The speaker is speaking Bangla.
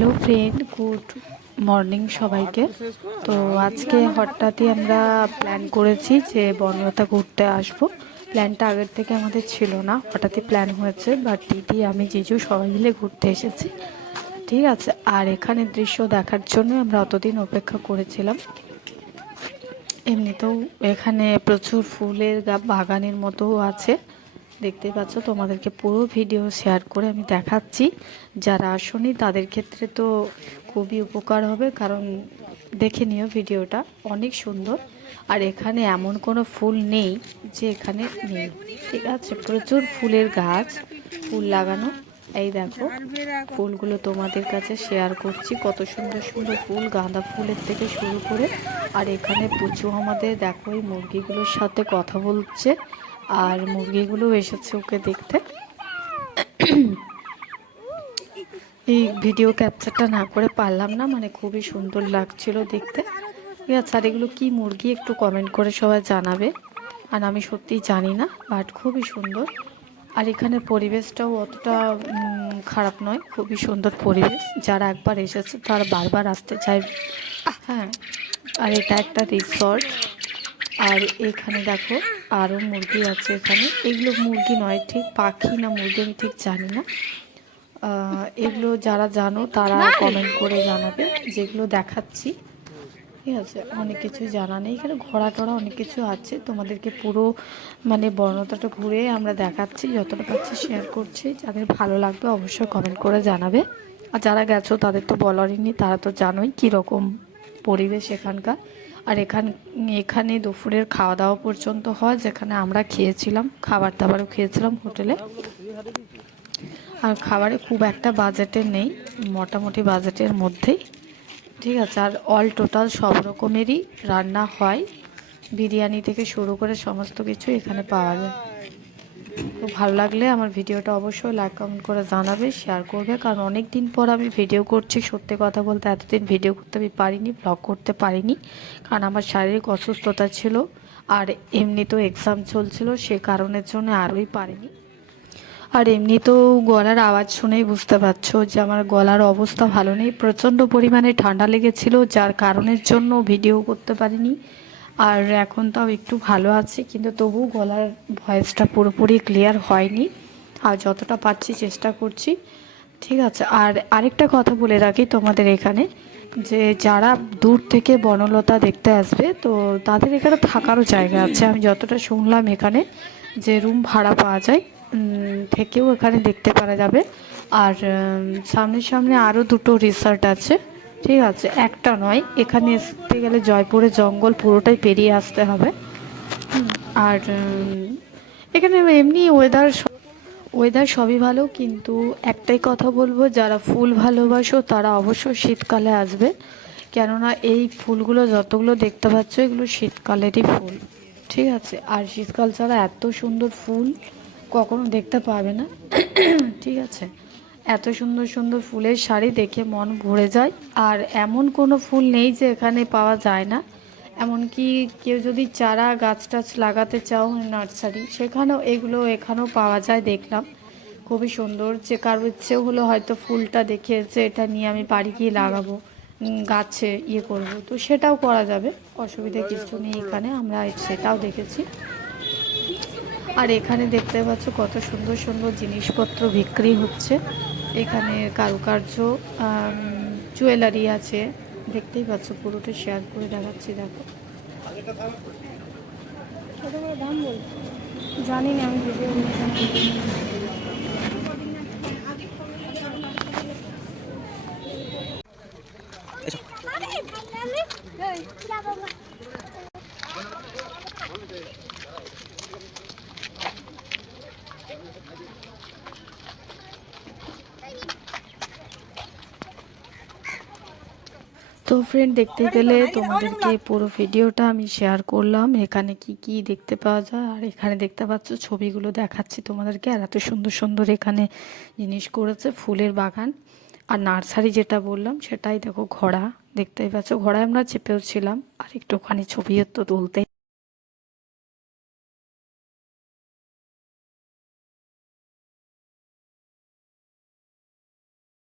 হ্যালো ফ্রেন্ড, গুড মর্নিং সবাইকে। তো আজকে হঠাৎই আমরা প্ল্যান করেছি যে বনলতা ঘুরতে আসব। প্ল্যানটা আগের থেকে আমাদের ছিল না, হঠাৎই প্ল্যান হয়েছে। বাট দিদি, আমি জিজু সবাই মিলে ঘুরতে এসেছি, ঠিক আছে। আর এখানে দৃশ্য দেখার জন্য আমরা অতদিন অপেক্ষা করেছিলাম। এমনিতেও এখানে প্রচুর ফুলের বাগানের মতোও আছে, দেখতেই পাচ্ছ। তোমাদেরকে পুরো ভিডিও শেয়ার করে আমি দেখাচ্ছি। যারা আসেনি তাদের ক্ষেত্রে তো খুবই উপকার হবে, কারণ দেখে নিও ভিডিওটা, অনেক সুন্দর। আর এখানে এমন কোনো ফুল নেই যে এখানে নেই, ঠিক আছে। প্রচুর ফুলের গাছ, ফুল লাগানো। এই দেখো ফুলগুলো তোমাদের কাছে শেয়ার করছি, কত সুন্দর সুন্দর ফুল, গাঁদা ফুলের থেকে শুরু করে। আর এখানে পুচু আমাদের দেখো এই মুরগিগুলোর সাথে কথা বলছে, আর মুরগিগুলো এসেছে ওকে দেখতে। এই ভিডিও ক্যাপচারটা না করে পারলাম না, মানে খুবই সুন্দর লাগছিল দেখতে, ঠিক আছে। আর এগুলো কী মুরগি একটু কমেন্ট করে সবাই জানাবে, আর আমি সত্যিই জানি না, বাট খুবই সুন্দর। আর এখানে পরিবেশটাও অতটা খারাপ নয়, খুবই সুন্দর পরিবেশ। যারা একবার এসেছে তারা বারবার আসতে চায়। হ্যাঁ, আর এটা একটা রিসর্ট। আর এখানে দেখো আরও মুরগি আছে এখানে। এগুলো মুরগি নয়, ঠিক পাখি না মুরগি আমি ঠিক জানি না। এগুলো যারা জানো তারা কমেন্ট করে জানাবে। যেগুলো দেখাচ্ছি, ঠিক আছে, অনেক কিছু জানা নেই। এখানে ঘোড়া টোড়া অনেক কিছু আছে, তোমাদেরকে পুরো মানে বর্ণতাটা ঘুরে আমরা দেখাচ্ছি, যতটা পাচ্ছি শেয়ার করছি। যাদের ভালো লাগবে অবশ্যই কমেন্ট করে জানাবে। আর যারা গেছো তাদের তো বলারই নি, তারা তো জানোই কীরকম পরিবেশ এখানকার। আর এখানে দুপুরের খাওয়া দাওয়া পর্যন্ত হয়, যেখানে আমরা খেয়েছিলাম, খাবার দাবারও খেয়েছিলাম হোটেলে। আর খাবারে খুব একটা বাজেটের নেই, মোটামুটি বাজেটের মধ্যেই, ঠিক আছে। আর অল টোটাল সব রকমেরই রান্না হয়, বিরিয়ানি থেকে শুরু করে সমস্ত কিছু এখানে পাওয়া যায়। তো ভালো লাগলে আমার ভিডিওটা অবশ্যই লাইক কমেন্ট করে জানাবে, শেয়ার করবে। কারণ অনেক দিন পর আমি ভিডিও করছি, সত্যি কথা বলতে এতদিন ভিডিও করতে আমি পারিনি, ব্লগ করতে পারিনি, কারণ আমার শারীরিক অসুস্থতা ছিল। আর এমনিতেও এক্সাম চলছিল, সে কারণের জন্য আরোই পারিনি। আর এমনিতেও গলার আওয়াজ শুনেই বুঝতে পারছো যে আমার গলার অবস্থা ভালো নেই, প্রচণ্ড পরিমাণে ঠান্ডা লেগেছিল, যার কারণের জন্য ভিডিও করতে পারিনি। আর এখন তাও একটু ভালো আছে, কিন্তু তবু গলার ভয়েসটা পুরোপুরি ক্লিয়ার হয়নি। আর যতটা পারছি চেষ্টা করছি, ঠিক আছে। আর আরেকটা কথা বলে রাখি তোমাদের এখানে, যে যারা দূর থেকে বনলতা দেখতে আসবে তো তাদের এখানে থাকারও জায়গা আছে। আমি যতটা শুনলাম এখানে যে রুম ভাড়া পাওয়া যায়, থেকেও এখানে দেখতে পারা যাবে। আর সামনে সামনে আরও দুটো রিসর্ট আছে, ঠিক আছে, একটা নয়। এখানে আসতে গেলে জয়পুরে জঙ্গল পুরোটাই পেরিয়ে আসতে হবে। আর এখানে এমনি ওয়েদার সবই ভালো, কিন্তু একটাই কথা বলবো, যারা ফুল ভালোবাসো তারা অবশ্যই শীতকালে আসবে। কেননা এই ফুলগুলো যতগুলো দেখতে পাচ্ছ এগুলো শীতকালেরই ফুল, ঠিক আছে। আর শীতকাল ছাড়া এত সুন্দর ফুল কখনো দেখতে পাবে না, ঠিক আছে। এত সুন্দর সুন্দর ফুলের শাড়ি দেখে মন ভরে যায়। আর এমন কোনো ফুল নেই যে এখানে পাওয়া যায় না। এমনকি কেউ যদি চারা গাছ টাছ লাগাতে চাও নার্সারি, সেখানেও এখানেও পাওয়া যায় দেখলাম। খুবই সুন্দর, যে কারো ইচ্ছেও হলো হয়তো ফুলটা দেখেছে এটা নিয়ে আমি বাড়ি গিয়ে লাগাবো, গাছে ইয়ে করব, তো সেটাও করা যাবে, অসুবিধা কিছু নেই। এখানে আমরা সেটাও দেখেছি। আর এখানে দেখতে পাচ্ছ কত সুন্দর সুন্দর জিনিসপত্র বিক্রি হচ্ছে। এখানে কারুকার্য, জুয়েলারি আছে, দেখতেই পাচ্ছ, পুরোটা শেয়ার করে দেখাচ্ছি। দেখো দাম বলছি, জানি না আমি ভিডিও তো ফ্রেন্ড, দেখতে গেলে তোমাদেরকে পুরো ভিডিওটা আমি শেয়ার করলাম, এখানে কি কি দেখতে পাওয়া যায়। আর এখানে দেখতে পাচ্ছ ছবিগুলো দেখাচ্ছি তোমাদেরকে। আর এত সুন্দর সুন্দর এখানে জিনিস করেছে, ফুলের বাগান। আর নার্সারি যেটা বললাম সেটাই দেখো, ঘোড়া দেখতেই পাচ্ছ, ঘোড়ায় আমরা চেপেও ছিলাম। আর একটুখানি ছবিও তো তুলতে